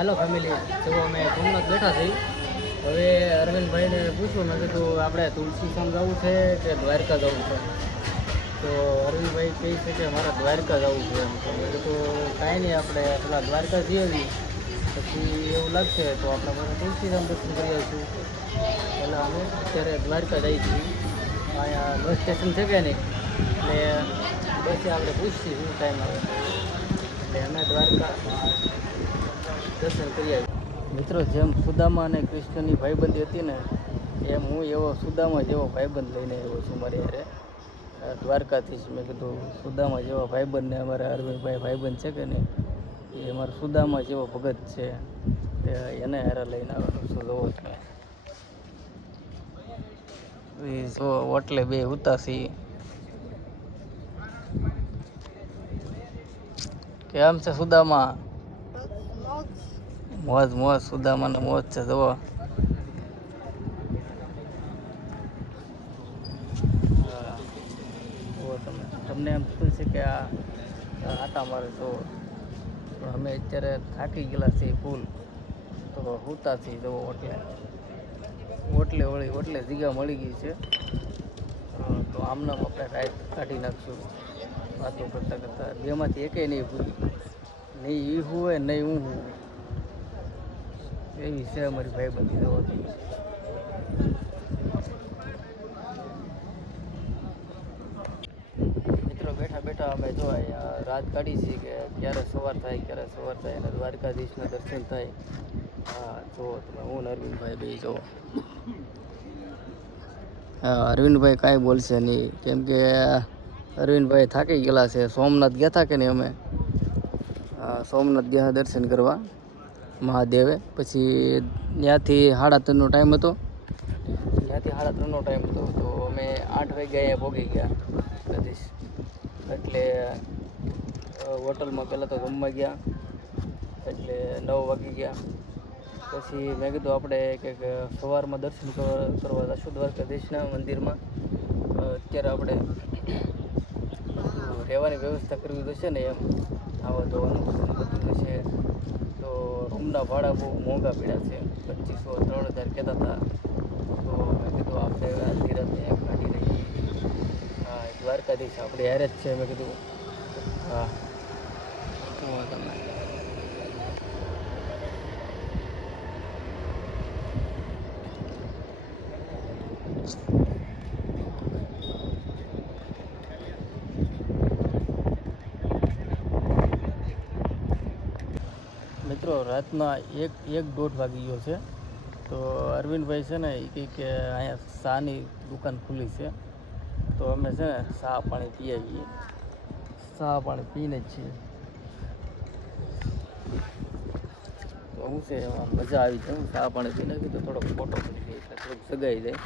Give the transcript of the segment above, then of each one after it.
Hello family तो અમે સોમનાથ બેઠા છીએ હવે અરવિંદભાઈને પૂછ્યું મેં કીધું આપણે તુલસી સંગ જવું છે કે દ્વારકા જવું છે તો અરવિંદભાઈ કહે છે કે મારે દ્વારકા જવું છે એમ તો મેં કીધું કાંઈ નહીં આપણે પેલા દ્વારકા જઈએ પછી એવું લાગશે તો આપણે મને તુલસી સંગ દર્શન કરી આવીશું પહેલાં અમે અત્યારે દ્વારકા જઈએ છીએ અહીંયા બસ સ્ટેશન છે કે નહીં એટલે બસે આપણે પૂછીએ શું ટાઈમ આવે એટલે અમે દ્વારકા દર્શન કરી આવ્યા મિત્રો જેમ સુદામા અને કૃષ્ણની ભાઈબંધી હતી ને એમ હું એવો સુદામા જેવો ભાઈબંધ લઈને આવ્યો છું મારી હારે દ્વારકાથી જ મેં કીધું સુદામા જેવા ભાઈબંધને અમારા અરવિંદભાઈ ભાઈબંધ છે કે ને એ અમારા સુદામા જેવો ભગત છે એને હારે લઈને આવવાનું શું જોવો તમે એ જો ઓટલે બે ઉતાસી કેમ છે સુદામા મોજ મોજ સુદામાને મોજ છે જુઓ તમને એમ થતું છે કે આ આટા મારે જુઓ પણ અમે અત્યારે થાકી ગયેલા છીએ ફૂલ તો હુતાથી જુઓ ઓટલે જગ્યા મળી ગઈ છે તો આમનામ આપણે કાઢી નાખશું વાતો કરતાં કરતાં બેમાંથી એકેય નહીં ભૂલી નહીં એ હોય નહીં હું હું એવી છે અમારી ભાઈબંધી જવાથી મિત્રો બેઠા બેઠા અમે જો રાત કાઢી છીએ કે ક્યારે સવાર થાય અને દ્વારકાધીશના દર્શન થાય હા જુઓ તમે હું અરવિંદભાઈ બે જુઓ હા અરવિંદભાઈ કાંઈ બોલશે નહીં કેમ કે અરવિંદભાઈ થાકી ગયેલા છે સોમનાથ ગયા હતા કે નહીં અમે સોમનાથ ગયા દર્શન કરવા મહાદેવે પછી ત્યાંથી 3:30નો ટાઈમ હતો તો અમે 8 વાગ્યા અહીંયા પહોંચી ગયા કદીશ એટલે હોટલમાં પહેલાં તો જમવા ગયા એટલે 9 વાગી ગયા પછી મેં કીધું આપણે કંઈક સવારમાં દર્શન કરવા જશું દ્વારકાધીશના મંદિરમાં અત્યારે આપણે રહેવાની વ્યવસ્થા કરવી તો છે ને એમ આવા ધોવાનું બધું થશે તો રૂમના ભાડા બહુ મોંઘા પડ્યા છે 2500-3000 કહેતા હતા તો મેં કીધું આપણે ધીરજને કાઢી રહીએ હા દ્વારકાધીશ આપણે હારે જ છે મેં કીધું હા તમે મિત્રો રાતના 1-1:30 વાગી ગયો છે તો અરવિંદભાઈ છે ને એ કહે કે અહીંયા શાની દુકાન ખુલ્લી છે તો અમે છે ને ચા પાણી પી આવીએ પીને જ છીએ તો શું છે એમાં મજા આવી જાય ચા પાણી પીને કીધું થોડોક ફોટો પડી જાય એટલે થોડુંક સગાઈ જાય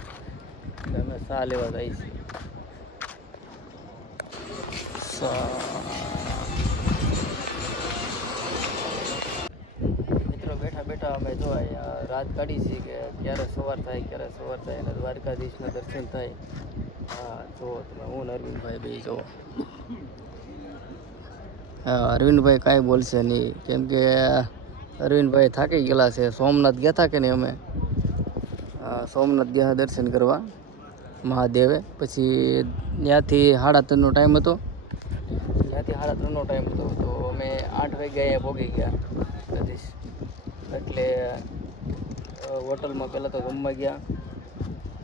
એટલે અમે ચા લેવા જઈએ છીએ બેઠા અમે જો રાત કાઢી છીએ કે ક્યારે સવાર થાય અને દ્વારકાધીશના દર્શન થાય હા જુઓ તમે હું અરવિંદભાઈ બે જુઓ હા અરવિંદભાઈ કાંઈ બોલશે નહીં કેમ કે અરવિંદભાઈ થાકી ગયેલા છે સોમનાથ ગયા હતા કે નહીં અમે સોમનાથ ગયા દર્શન કરવા મહાદેવે પછી ત્યાંથી 3:30નો ટાઈમ હતો તો અમે 8 વાગ્યા અહીંયા પહોંચી ગયા કદીશ એટલે હોટલમાં પહેલાં તો જમવા ગયા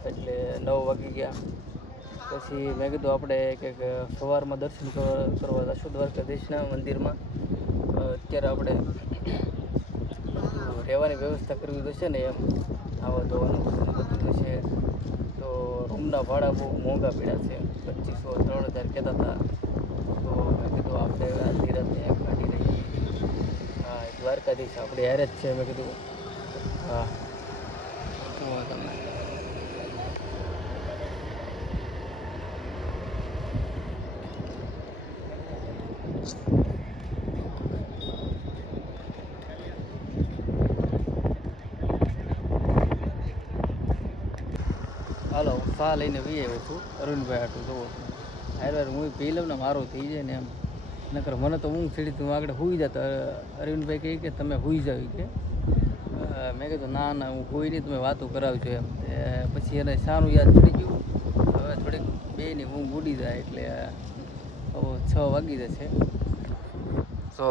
એટલે 9 વાગી ગયા પછી મેં કીધું આપણે કંઈક સવારમાં દર્શન કરવા જશું દ્વારકાધીશના મંદિરમાં અત્યારે આપણે રહેવાની વ્યવસ્થા કરવી તો છે ને એમ આવા ધોવાનું બધું થશે તો રૂમના ભાડા બહુ મોંઘા પડ્યા છે 2500-3000 કહેતા હતા તો મેં કીધું આપણે ધીરજને કાઢી રહીએ હા દ્વારકાધીશ આપણે હારે જ છે મેં કીધું હા તમે હાલો હું લઈને વી આવ્યો છું અરુણભાઈ હાટું જુઓ હારે હું પી લઉં ને મારું થઈ જાય ને એમ નકર મને તો ઊંઘ ચડી તું આગળ હુઈ જતો. અરવિંદભાઈ કહે કે તમે હુઈ જાવ કે મેં કીધું ના ના હું હુઈ નહીં, તમે વાતો કરાવજો એમ. પછી એને સારું યાદ ચડી ગયું. હવે થોડીક બેની ઊંઘ ઉડી જાય એટલે હવે 6 વાગી જશે તો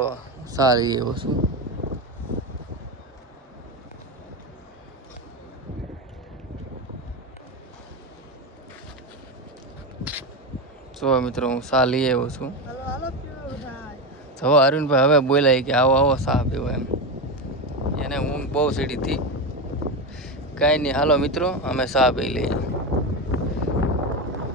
સારી એવો શું. જો મિત્રો હું સા લઈ આવ્યો છું. જો અરવિંદભાઈ હવે બોલાય કે આવો આવો સા પીવો એમ. એને ઊંઘ બહુ સીડી હતી. કાંઈ નહીં, હાલો મિત્રો અમે સા પી લઈએ.